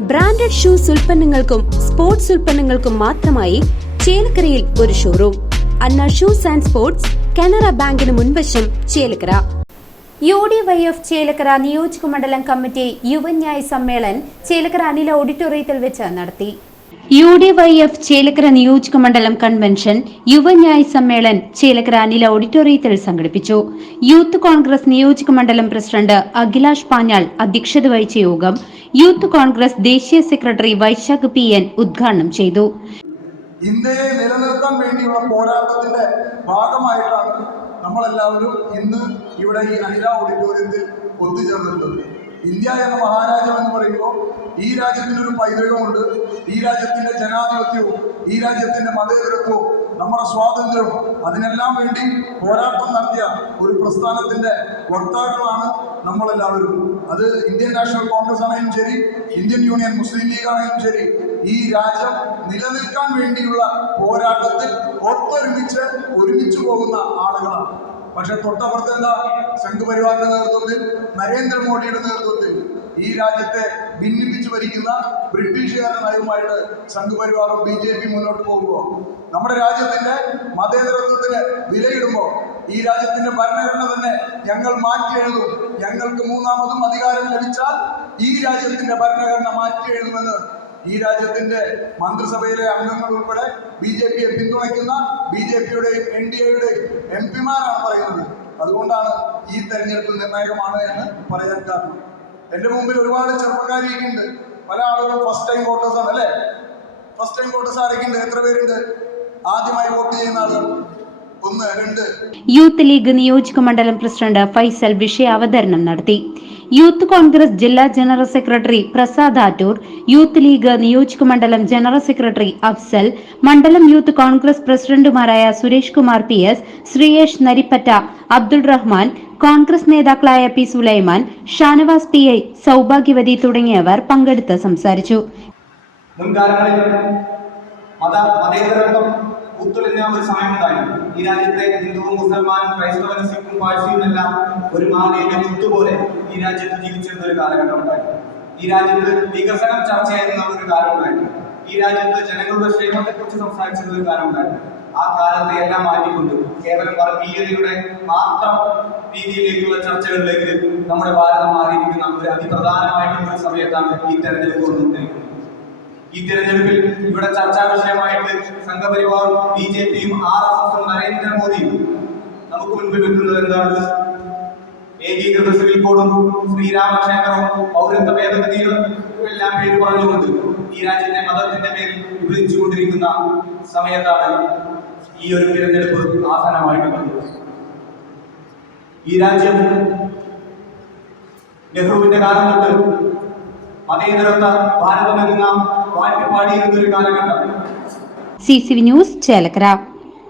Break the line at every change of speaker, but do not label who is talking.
Branded shoes ഉൽപ്പന്നങ്ങൾക്കും sports ഉൽപ്പന്നങ്ങൾക്കും മാത്രമായി ചേലക്കരയിൽ ഒരു showroom Anna shoes and sports Canara ബാങ്കിന് മുൻവശം Chelakkara.
U D Y F Chelakkara നിയോജക മണ്ഡലം കമ്മിറ്റി യുവന്യായ സമ്മേളൻ ചേലക്കര അനില ഓഡിറ്റോറിയത്തിൽ വെച്ച് നടത്തി.
U D Y F Chelakkara നിയോജക മണ്ഡലം കൺവെൻഷൻ യുവന്യായ സമ്മേളൻ ചേലക്കര അനില ഓഡിറ്റോറിയത്തിൽ സംഘടിപ്പിച്ചു. യൂത്ത് കോൺഗ്രസ് നിയോജക മണ്ഡലം പ്രസിഡന്റ് അഖിലാഷ് പാഞ്ഞാൾ അധ്യക്ഷത വഹിച്ച യോഗം യൂത്ത് കോൺഗ്രസ് ദേശീയ സെക്രട്ടറി വൈശാഖ് പി എൻ ഉദ്ഘാടനം ചെയ്തു.
ഇന്ത്യയെ നിലനിർത്താൻ വേണ്ടിയുള്ള പോരാട്ടത്തിന്റെ ഭാഗമായിട്ടാണ് നമ്മളെല്ലാവരും ഇന്ന് ഇവിടെ ഈ അനില ഓഡിറ്റോറിയത്തിൽ ഒത്തുചേർന്നിട്ടുള്ളത്. ഇന്ത്യ എന്ന പറയുമ്പോൾ ഈ രാജ്യത്തിനൊരു പൈതൃകമുണ്ട്. ഈ രാജ്യത്തിന്റെ ജനാധിപത്യവും ഈ രാജ്യത്തിന്റെ മതേതരത്വവും നമ്മുടെ സ്വാതന്ത്ര്യവും അതിനെല്ലാം വേണ്ടി പോരാട്ടം നടത്തിയ ഒരു പ്രസ്ഥാനത്തിന്റെ വക്താക്കളാണ് നമ്മളെല്ലാവരും. അത് ഇന്ത്യൻ നാഷണൽ കോൺഗ്രസ് ആണെങ്കിലും ശരി ഇന്ത്യൻ യൂണിയൻ മുസ്ലിം ലീഗ് ആണെങ്കിലും ശരി ഈ രാജ്യം നിലനിൽക്കാൻ വേണ്ടിയുള്ള പോരാട്ടത്തിൽ ഒത്തൊരുമിച്ച് ഒരുമിച്ച് പോകുന്ന ആളുകളാണ്. പക്ഷെ തൊട്ടപ്പുറത്ത് എന്താ? സംഘപരിവാറിന്റെ നേതൃത്വത്തിൽ നരേന്ദ്രമോദിയുടെ നേതൃത്വത്തിൽ ഈ രാജ്യത്തെ ഭിന്നിപ്പിച്ച് ഭരിക്കുന്ന ബ്രിട്ടീഷുകാരുടെ നയവുമായിട്ട് സംഘപരിവാറും ബി ജെ പി മുന്നോട്ട് പോകുമ്പോൾ നമ്മുടെ രാജ്യത്തിന്റെ മതേതരത്വത്തിന് വിലയിടുമ്പോൾ ഈ രാജ്യത്തിന്റെ ഭരണഘടന തന്നെ ഞങ്ങൾ മാറ്റി എഴുതും ഞങ്ങൾക്ക് മൂന്നാമതും അധികാരം ലഭിച്ചാൽ ഈ രാജ്യത്തിന്റെ ഭരണഘടന മാറ്റി എഴുതുമെന്ന് ഈ രാജ്യത്തിന്റെ മന്ത്രിസഭയിലെ അംഗങ്ങൾ ഉൾപ്പെടെ ബി ജെ പിയെ പിന്തുണയ്ക്കുന്ന ബി ജെ പിയുടെയും എൻ ഡി എയുടെയും എം പിമാരാണ് പറയുന്നത്. അതുകൊണ്ടാണ് ഈ തെരഞ്ഞെടുപ്പ് നിർണായകമാണ് എന്ന് പറയാൻ കാരണം. എന്റെ മുമ്പിൽ ഒരുപാട് ചെറുപ്പക്കാരിയൊക്കെയുണ്ട്. പല ആളുകളും ഫസ്റ്റ് ടൈം വോട്ടേഴ്സ് ആണ് അല്ലേ? ഫസ്റ്റ് ടൈം വോട്ടേഴ്സ് ആരൊക്കെയുണ്ട്? എത്ര പേരുണ്ട്? ആദ്യമായി വോട്ട് ചെയ്യുന്ന ആളുകൾ
യൂത്ത് ലീഗ് നിയോജക മണ്ഡലം പ്രസിഡന്റ് ഫൈസൽ വിഷയ അവതരണം നടത്തി. യൂത്ത് കോൺഗ്രസ് ജില്ലാ general secretary Prasad Attoor youth league നിയോജക മണ്ഡലം ജനറൽ സെക്രട്ടറി അഫ്സൽ മണ്ഡലം യൂത്ത് കോൺഗ്രസ് പ്രസിഡന്റുമാരായ Suresh Kumar P S Sreeyesh Narippatta Abdul Rahman Congress നേതാക്കളായ P Sulaiman Shanavas P I Saubhagyavathi തുടങ്ങിയവർ പങ്കെടുത്ത് സംസാരിച്ചു.
മുൻകാലങ്ങളിൽ മത മതേതരത്വം ഉത്തുളിഞ്ഞ ഒരു സമയമുണ്ടായിരുന്നു ഈ രാജ്യത്തെ ഹിന്ദുവും മുസൽമാനും ക്രൈസ്തവനും സിഖും പാഴ്സിയും എല്ലാം ഒരു മാനേജ മുത്തുപോലെ ഈ രാജ്യത്ത് ജീവിച്ചിരുന്ന ഒരു കാലഘട്ടം ഉണ്ടായിരുന്നു ഈ രാജ്യത്ത് വികസനം ചർച്ച ചെയ്യുന്ന ഒരു കാലം ഉണ്ടായിരുന്നു ഈ രാജ്യത്ത് ജനങ്ങളുടെ ക്ഷേമത്തെ കുറിച്ച് സംസാരിച്ചിരുന്ന ഒരു കാലം ഉണ്ടായിരുന്നു ആ കാലത്തെ എല്ലാം മാറ്റിക്കൊണ്ട് കേവലം വർഗീയതയുടെ മാത്രം രീതിയിലേക്കുള്ള ചർച്ചകളിലേക്ക് നമ്മുടെ ഭാരതം മാറിയിരിക്കുന്ന ഒരു അതിപ്രധാനമായിട്ടുള്ള ഒരു സമയത്താണ് ഈ തെരഞ്ഞെടുപ്പ് കൊണ്ടുകൊണ്ടിരിക്കുന്നത് ഈ തിരഞ്ഞെടുപ്പിൽ ഇവിടെ ചർച്ചാ വിഷയമായിട്ട് സംഘപരിവാറും ബി ജെ പിയും ആർ എസ് എസും നരേന്ദ്രമോദിയും നമുക്ക് മുൻപിൽ വെക്കുന്നത് എന്താണ്? ഏകീകൃത സിവിൽ കോഡും ശ്രീരാമക്ഷേത്രവും പൗരത്വ ഭേദഗതിയും എല്ലാം പേര് പറഞ്ഞുകൊണ്ട് ഈ രാജ്യത്തെ മതത്തിന്റെ പേരിൽ വിഭജിച്ചുകൊണ്ടിരിക്കുന്ന സമയത്താണ് ഈ ഒരു തിരഞ്ഞെടുപ്പ് ആസനമായിട്ടുള്ളത് ഈ രാജ്യം നെഹ്റുവിന്റെ കാലം തൊട്ട് മതേതരത്വ ഭാരതമെന്ന ഒരു കാലഘട്ടം.
C C V news Chelakkara.